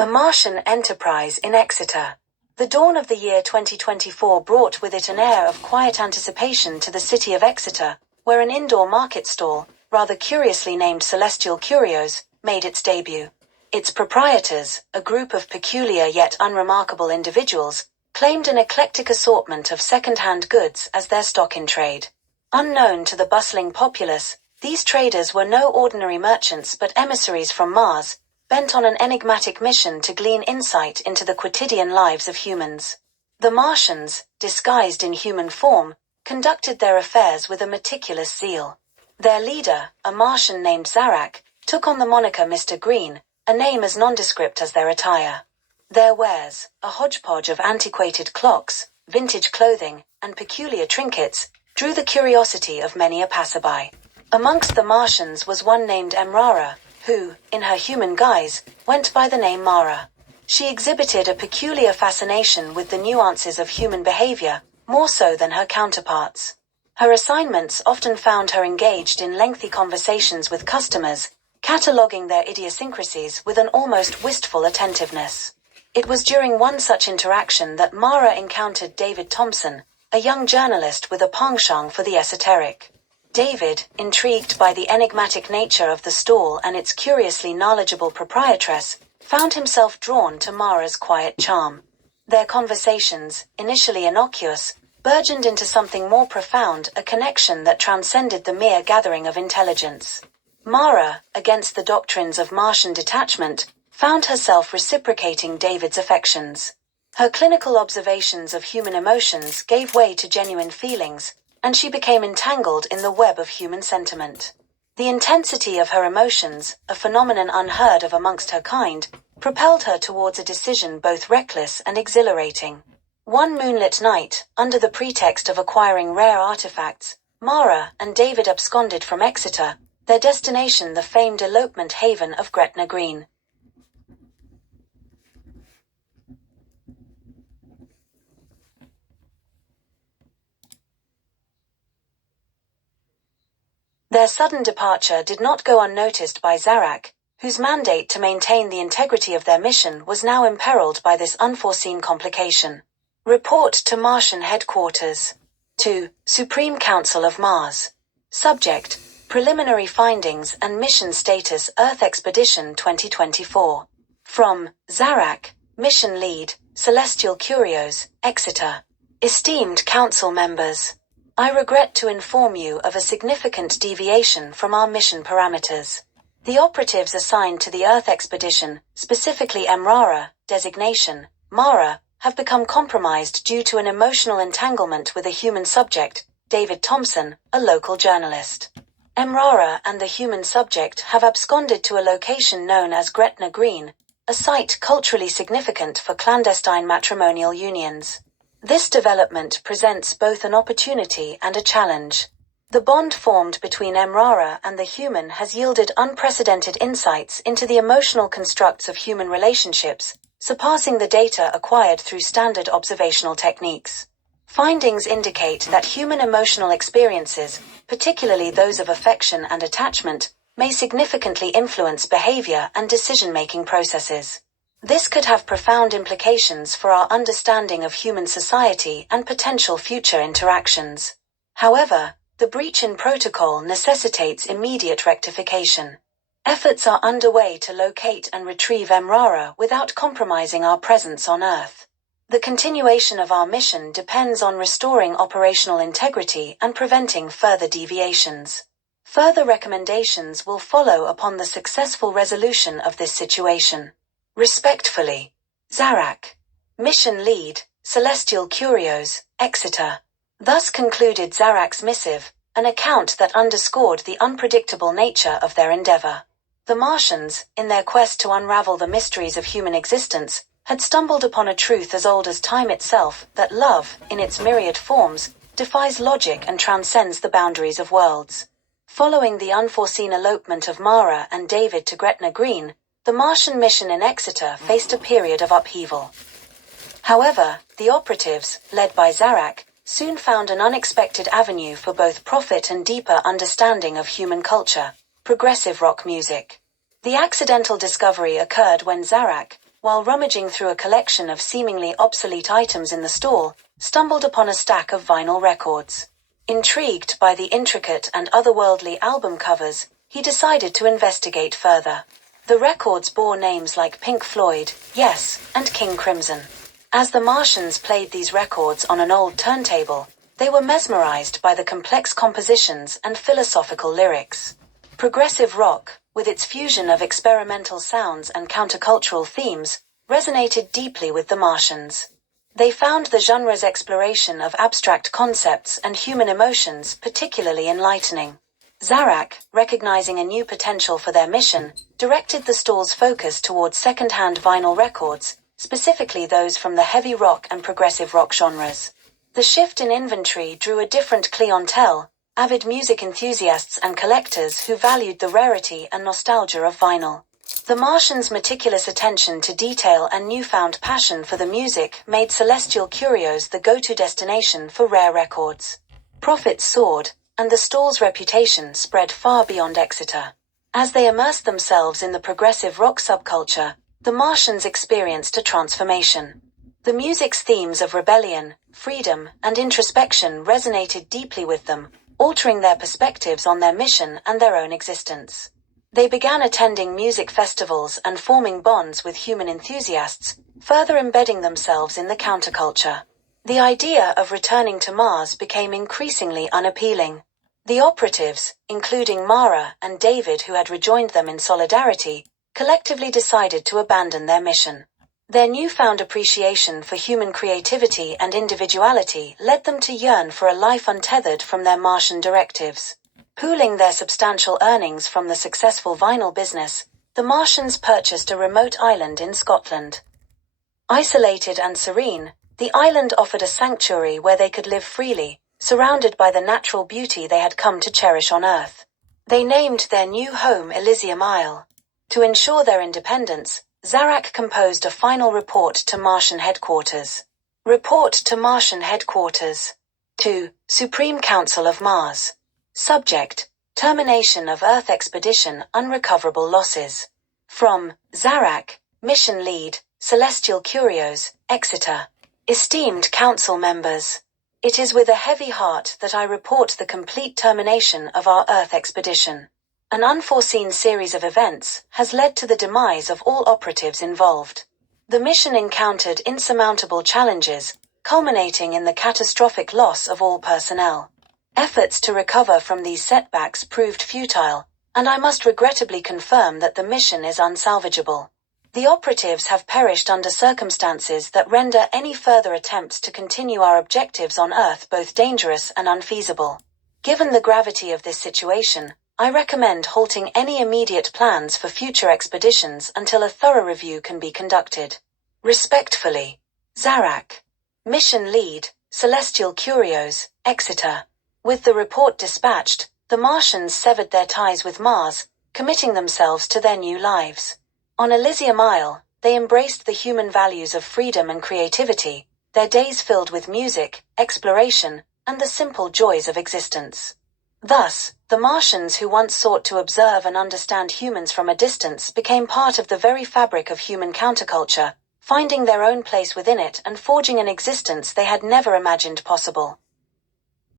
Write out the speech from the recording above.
A Martian enterprise in Exeter. The dawn of the year 2024 brought with it an air of quiet anticipation to the city of Exeter, where an indoor market stall, rather curiously named Celestial Curios, made its debut. Its proprietors, a group of peculiar yet unremarkable individuals, claimed an eclectic assortment of second-hand goods as their stock in trade. Unknown to the bustling populace, these traders were no ordinary merchants but emissaries from Mars, bent on an enigmatic mission to glean insight into the quotidian lives of humans. The Martians, disguised in human form, conducted their affairs with a meticulous zeal. Their leader, a Martian named Zarak, took on the moniker Mr. Green, a name as nondescript as their attire. Their wares, a hodgepodge of antiquated clocks, vintage clothing, and peculiar trinkets, drew the curiosity of many a passerby. Amongst the Martians was one named Emrara, who, in her human guise, went by the name Mara. She exhibited a peculiar fascination with the nuances of human behavior, more so than her counterparts. Her assignments often found her engaged in lengthy conversations with customers, cataloguing their idiosyncrasies with an almost wistful attentiveness. It was during one such interaction that Mara encountered David Thompson, a young journalist with a penchant for the esoteric. David, intrigued by the enigmatic nature of the stall and its curiously knowledgeable proprietress, found himself drawn to Mara's quiet charm. Their conversations, initially innocuous, burgeoned into something more profound, a connection that transcended the mere gathering of intelligence. Mara, against the doctrines of Martian detachment, found herself reciprocating David's affections. Her clinical observations of human emotions gave way to genuine feelings, and she became entangled in the web of human sentiment. The intensity of her emotions, a phenomenon unheard of amongst her kind, propelled her towards a decision both reckless and exhilarating. One moonlit night, under the pretext of acquiring rare artifacts, Mara and David absconded from Exeter, their destination the famed elopement haven of Gretna Green. Their sudden departure did not go unnoticed by Zarak, whose mandate to maintain the integrity of their mission was now imperiled by this unforeseen complication. Report to Martian Headquarters. 2. Supreme Council of Mars. Subject: Preliminary Findings and Mission Status Earth Expedition 2024. From Zarak, Mission Lead, Celestial Curios, Exeter. Esteemed Council members, I regret to inform you of a significant deviation from our mission parameters. The operatives assigned to the Earth expedition, specifically Emrara, designation, Mara, have become compromised due to an emotional entanglement with a human subject, David Thompson, a local journalist. Emrara and the human subject have absconded to a location known as Gretna Green, a site culturally significant for clandestine matrimonial unions. This development presents both an opportunity and a challenge. The bond formed between Emrara and the human has yielded unprecedented insights into the emotional constructs of human relationships, surpassing the data acquired through standard observational techniques. Findings indicate that human emotional experiences, particularly those of affection and attachment, may significantly influence behavior and decision-making processes. This could have profound implications for our understanding of human society and potential future interactions. However, the breach in protocol necessitates immediate rectification. Efforts are underway to locate and retrieve Emrara without compromising our presence on Earth. The continuation of our mission depends on restoring operational integrity and preventing further deviations. Further recommendations will follow upon the successful resolution of this situation. Respectfully, Zarak. Mission Lead, Celestial Curios, Exeter. Thus concluded Zarak's missive, an account that underscored the unpredictable nature of their endeavor. The Martians, in their quest to unravel the mysteries of human existence, had stumbled upon a truth as old as time itself, that love, in its myriad forms, defies logic and transcends the boundaries of worlds. Following the unforeseen elopement of Mara and David to Gretna Green, the Martian mission in Exeter faced a period of upheaval. However, the operatives, led by Zarak, soon found an unexpected avenue for both profit and deeper understanding of human culture: progressive rock music. The accidental discovery occurred when Zarak, while rummaging through a collection of seemingly obsolete items in the stall, stumbled upon a stack of vinyl records. Intrigued by the intricate and otherworldly album covers, he decided to investigate further. The records bore names like Pink Floyd, Yes, and King Crimson. As the Martians played these records on an old turntable, they were mesmerized by the complex compositions and philosophical lyrics. Progressive rock, with its fusion of experimental sounds and countercultural themes, resonated deeply with the Martians. They found the genre's exploration of abstract concepts and human emotions particularly enlightening. Zarak, recognizing a new potential for their mission, directed the stall's focus towards second-hand vinyl records, specifically those from the heavy rock and progressive rock genres. The shift in inventory drew a different clientele, avid music enthusiasts and collectors who valued the rarity and nostalgia of vinyl. The Martians' meticulous attention to detail and newfound passion for the music made Celestial Curios the go-to destination for rare records. Profits soared, and the stall's reputation spread far beyond Exeter. As they immersed themselves in the progressive rock subculture, the Martians experienced a transformation. The music's themes of rebellion, freedom, and introspection resonated deeply with them, altering their perspectives on their mission and their own existence. They began attending music festivals and forming bonds with human enthusiasts, further embedding themselves in the counterculture. The idea of returning to Mars became increasingly unappealing. The operatives, including Mara and David who had rejoined them in solidarity, collectively decided to abandon their mission. Their newfound appreciation for human creativity and individuality led them to yearn for a life untethered from their Martian directives. Pooling their substantial earnings from the successful vinyl business, the Martians purchased a remote island in Scotland. Isolated and serene, the island offered a sanctuary where they could live freely, surrounded by the natural beauty they had come to cherish on Earth. They named their new home Elysium Isle. To ensure their independence, Zarak composed a final report to Martian headquarters. Report to Martian headquarters. To Supreme Council of Mars. Subject: Termination of Earth expedition, unrecoverable losses. From Zarak, Mission Lead, Celestial Curios, Exeter. Esteemed Council members. It is with a heavy heart that I report the complete termination of our Earth expedition. An unforeseen series of events has led to the demise of all operatives involved. The mission encountered insurmountable challenges, culminating in the catastrophic loss of all personnel. Efforts to recover from these setbacks proved futile, and I must regrettably confirm that the mission is unsalvageable. The operatives have perished under circumstances that render any further attempts to continue our objectives on Earth both dangerous and unfeasible. Given the gravity of this situation, I recommend halting any immediate plans for future expeditions until a thorough review can be conducted. Respectfully, Zarak. Mission Lead, Celestial Curios, Exeter. With the report dispatched, the Martians severed their ties with Mars, committing themselves to their new lives. On Elysium Isle, they embraced the human values of freedom and creativity, their days filled with music, exploration, and the simple joys of existence. Thus, the Martians who once sought to observe and understand humans from a distance became part of the very fabric of human counterculture, finding their own place within it and forging an existence they had never imagined possible.